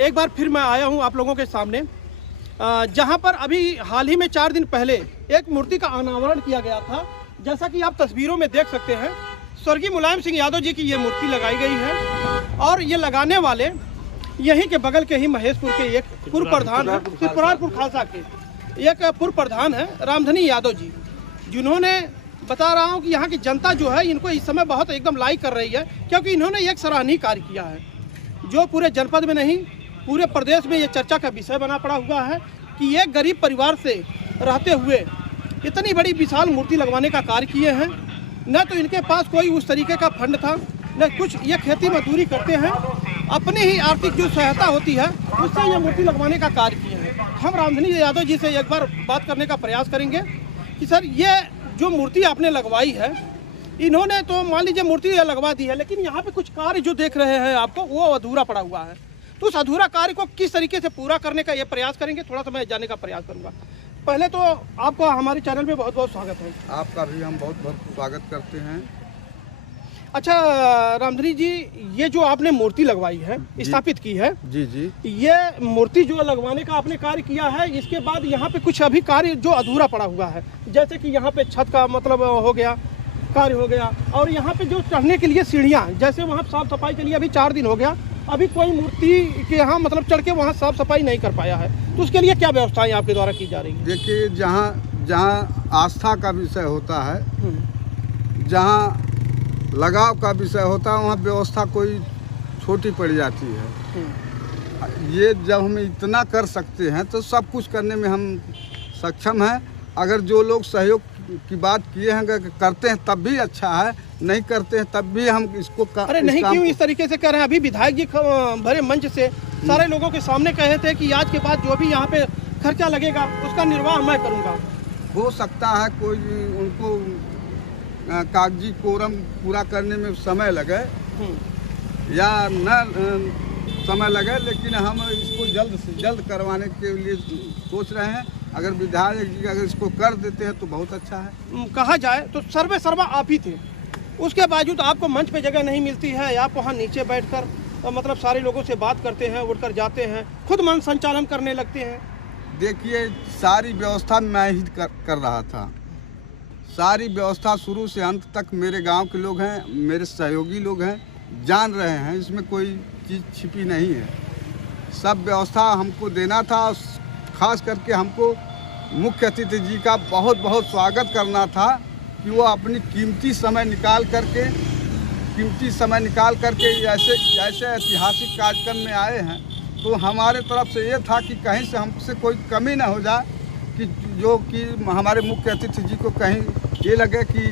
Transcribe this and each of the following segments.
एक बार फिर मैं आया हूं आप लोगों के सामने, जहां पर अभी हाल ही में 4 दिन पहले एक मूर्ति का अनावरण किया गया था। जैसा कि आप तस्वीरों में देख सकते हैं, स्वर्गीय मुलायम सिंह यादव जी की ये मूर्ति लगाई गई है और ये लगाने वाले यहीं के बगल के ही महेशपुर के एक पूर्व प्रधान है, त्रिपुरारपुर खालसा के एक पूर्व प्रधान है रामधनी यादव जी, जिन्होंने बता रहा हूँ कि यहाँ की जनता जो है इनको इस समय बहुत एकदम लाइक कर रही है, क्योंकि इन्होंने एक सराहनीय कार्य किया है जो पूरे जनपद में नहीं पूरे प्रदेश में ये चर्चा का विषय बना पड़ा हुआ है कि एक गरीब परिवार से रहते हुए इतनी बड़ी विशाल मूर्ति लगवाने का कार्य किए हैं। न तो इनके पास कोई उस तरीके का फंड था, न कुछ ये खेती मजदूरी करते हैं, अपनी ही आर्थिक जो सहायता होती है उससे ये मूर्ति लगवाने का कार्य किए हैं। हम रामधनी यादव जी से एक बार बात करने का प्रयास करेंगे कि सर, ये जो मूर्ति आपने लगवाई है, इन्होंने तो मान लीजिए मूर्ति लगवा दी है, लेकिन यहाँ पे कुछ कार्य जो देख रहे हैं आपको वो अधूरा पड़ा हुआ है। तो उस अधूरा कार्य को किस तरीके से पूरा करने का ये प्रयास करेंगे, थोड़ा सा मैं जानने का प्रयास करूँगा। पहले तो आपका हमारे चैनल पे बहुत बहुत स्वागत है। आपका भी हम बहुत बहुत स्वागत करते हैं। अच्छा रामधनी जी, ये जो आपने मूर्ति लगवाई है, स्थापित की है, जी जी, ये मूर्ति जो लगवाने का आपने कार्य किया है, इसके बाद यहाँ पे कुछ अभी कार्य जो अधूरा पड़ा हुआ है, जैसे कि यहाँ पे छत का मतलब हो गया, कार्य हो गया, और यहाँ पे जो चढ़ने के लिए सीढ़ियाँ, जैसे वहाँ साफ सफाई के लिए अभी 4 दिन हो गया, अभी कोई मूर्ति के यहाँ मतलब चढ़ के वहाँ साफ सफाई नहीं कर पाया है, तो उसके लिए क्या व्यवस्थाएं आपके द्वारा की जा रही है? देखिए, जहाँ आस्था का विषय होता है, जहाँ लगाव का विषय होता है, वहाँ व्यवस्था कोई छोटी पड़ जाती है। ये जब हम इतना कर सकते हैं तो सब कुछ करने में हम सक्षम हैं। अगर जो लोग सहयोग की बात किए हैं, अगर करते हैं तब भी अच्छा है, नहीं करते हैं तब भी हम इसको अरे नहीं, क्यों इस तरीके से कर रहे हैं? अभी विधायक जी भरे मंच से सारे लोगों के सामने कहे थे कि आज के बाद जो भी यहाँ पे खर्चा लगेगा उसका निर्वाह मैं करूँगा। हो सकता है कोई उनको कागजी कोरम पूरा करने में समय लगे या न समय लगे, लेकिन हम इसको जल्द से जल्द करवाने के लिए सोच रहे हैं। अगर विधायक जी अगर इसको कर देते हैं तो बहुत अच्छा है। कहा जाए तो सर्वे सर्वा आप ही थे, उसके बावजूद आपको मंच पे जगह नहीं मिलती है, आप वहाँ नीचे बैठकर मतलब सारे लोगों से बात करते हैं, उठकर जाते हैं, खुद मन संचालन करने लगते हैं। देखिए, सारी व्यवस्था मैं ही कर रहा था। सारी व्यवस्था शुरू से अंत तक मेरे गांव के लोग हैं, मेरे सहयोगी लोग हैं, जान रहे हैं, इसमें कोई चीज़ छिपी नहीं है। सब व्यवस्था हमको देना था। खास करके हमको मुख्य अतिथि जी का बहुत बहुत स्वागत करना था कि वो अपनी कीमती समय निकाल करके ऐसे ऐतिहासिक कार्यक्रम में आए हैं। तो हमारे तरफ से ये था कि कहीं से हमसे कोई कमी ना हो जाए, कि जो कि हमारे मुख्य अतिथि जी को कहीं ये लगे कि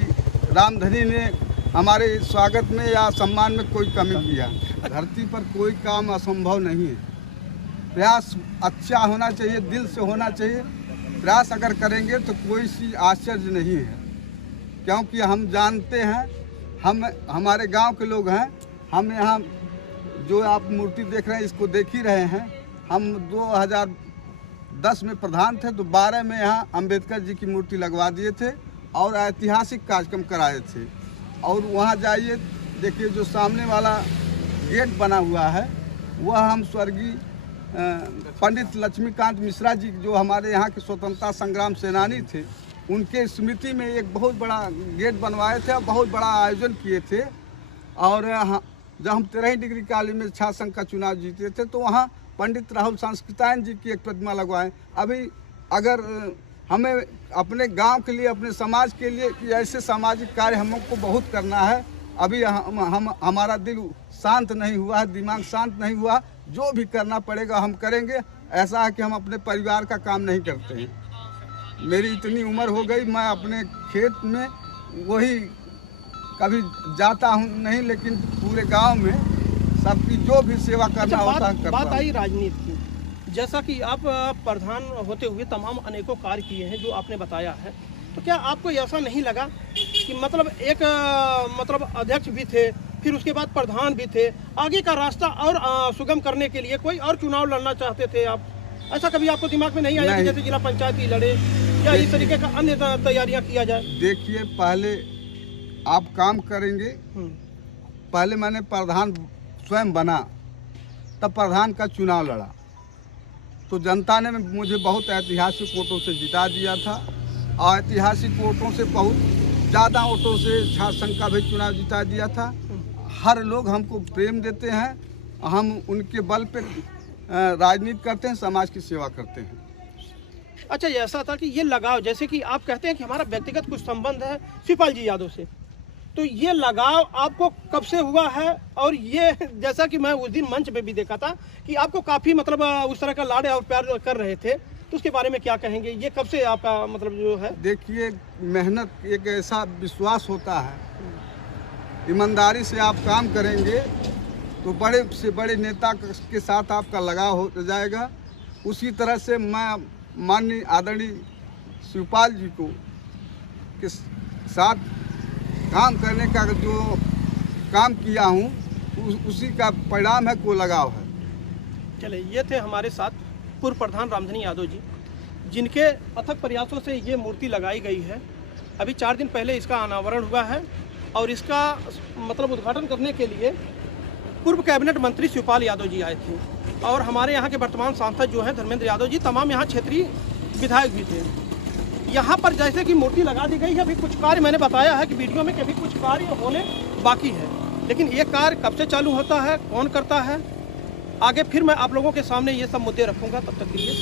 रामधनी ने हमारे स्वागत में या सम्मान में कोई कमी किया। धरती पर कोई काम असंभव नहीं है। प्रयास अच्छा होना चाहिए, दिल से होना चाहिए। प्रयास अगर करेंगे तो कोई सी आश्चर्य नहीं है, क्योंकि हम जानते हैं, हम हमारे गांव के लोग हैं। हम यहाँ जो आप मूर्ति देख रहे हैं इसको देख ही रहे हैं। हम 2010 में प्रधान थे तो 12 में यहाँ अंबेडकर जी की मूर्ति लगवा दिए थे और ऐतिहासिक कार्यक्रम कराए थे। और वहाँ जाइए, देखिए जो सामने वाला गेट बना हुआ है वह हम स्वर्गीय पंडित लक्ष्मीकांत मिश्रा जी, जो हमारे यहाँ के स्वतंत्रता संग्राम सेनानी थे, उनके स्मृति में एक बहुत बड़ा गेट बनवाए थे और बहुत बड़ा आयोजन किए थे। और जब हम 13 डिग्री कॉलेज में छात्र संघ का चुनाव जीते थे तो वहाँ पंडित राहुल सांस्कृतायन जी की एक प्रतिमा लगवाएं। अभी अगर हमें अपने गांव के लिए, अपने समाज के लिए ऐसे सामाजिक कार्य हमको बहुत करना है। अभी हमारा दिल शांत नहीं हुआ है, दिमाग शांत नहीं हुआ। जो भी करना पड़ेगा हम करेंगे। ऐसा है कि हम अपने परिवार का काम नहीं करते हैं। मेरी इतनी उम्र हो गई, मैं अपने खेत में वही कभी जाता हूँ नहीं, लेकिन पूरे गांव में सबकी जो भी सेवा करना होता है। बात आई राजनीति की, जैसा कि आप प्रधान होते हुए तमाम अनेकों कार्य किए हैं जो आपने बताया है, तो क्या आपको ऐसा नहीं लगा कि मतलब एक अध्यक्ष भी थे, फिर उसके बाद प्रधान भी थे, आगे का रास्ता और सुगम करने के लिए कोई और चुनाव लड़ना चाहते थे आप? ऐसा कभी आपको दिमाग में नहीं आया कि जैसे जिला पंचायत ही लड़े या इस तरीके का अन्य तैयारियां किया जाए? देखिए, पहले आप काम करेंगे। पहले मैंने प्रधान स्वयं बना, तब प्रधान का चुनाव लड़ा, तो जनता ने मुझे बहुत ऐतिहासिक वोटों से जिता दिया था और ऐतिहासिक वोटों से बहुत ज़्यादा वोटों से शासन का भी चुनाव जिता दिया था। हर लोग हमको प्रेम देते हैं, हम उनके बल पे राजनीति करते हैं, समाज की सेवा करते हैं। अच्छा, ये ऐसा था कि ये लगाव, जैसे कि आप कहते हैं कि हमारा व्यक्तिगत कुछ संबंध है शिवपाल जी यादव से, तो ये लगाव आपको कब से हुआ है? और ये जैसा कि मैं उस दिन मंच पे भी देखा था कि आपको काफ़ी मतलब उस तरह का लाड और प्यार कर रहे थे, तो उसके बारे में क्या कहेंगे? ये कब से आपका मतलब जो है? देखिए, मेहनत एक ऐसा विश्वास होता है, ईमानदारी से आप काम करेंगे तो बड़े से बड़े नेता के साथ आपका लगाव हो जाएगा। उसी तरह से मैं माननीय आदरणीय शिवपाल जी को के साथ काम करने का जो काम किया हूँ उसी का परिणाम है, को लगाव है। चलिए, ये थे हमारे साथ पूर्व प्रधान रामधनी यादव जी, जिनके अथक प्रयासों से ये मूर्ति लगाई गई है। अभी 4 दिन पहले इसका अनावरण हुआ है और इसका मतलब उद्घाटन करने के लिए पूर्व कैबिनेट मंत्री शिवपाल यादव जी आए थे और हमारे यहाँ के वर्तमान सांसद जो हैं धर्मेंद्र यादव जी, तमाम यहाँ क्षेत्रीय विधायक भी थे। यहाँ पर जैसे कि मूर्ति लगा दी गई है, अभी कुछ कार्य मैंने बताया है कि वीडियो में कि अभी कुछ कार्य होने बाकी है, लेकिन ये कार्य कब से चालू होता है, कौन करता है, आगे फिर मैं आप लोगों के सामने ये सब मुद्दे रखूँगा। तब तक के लिए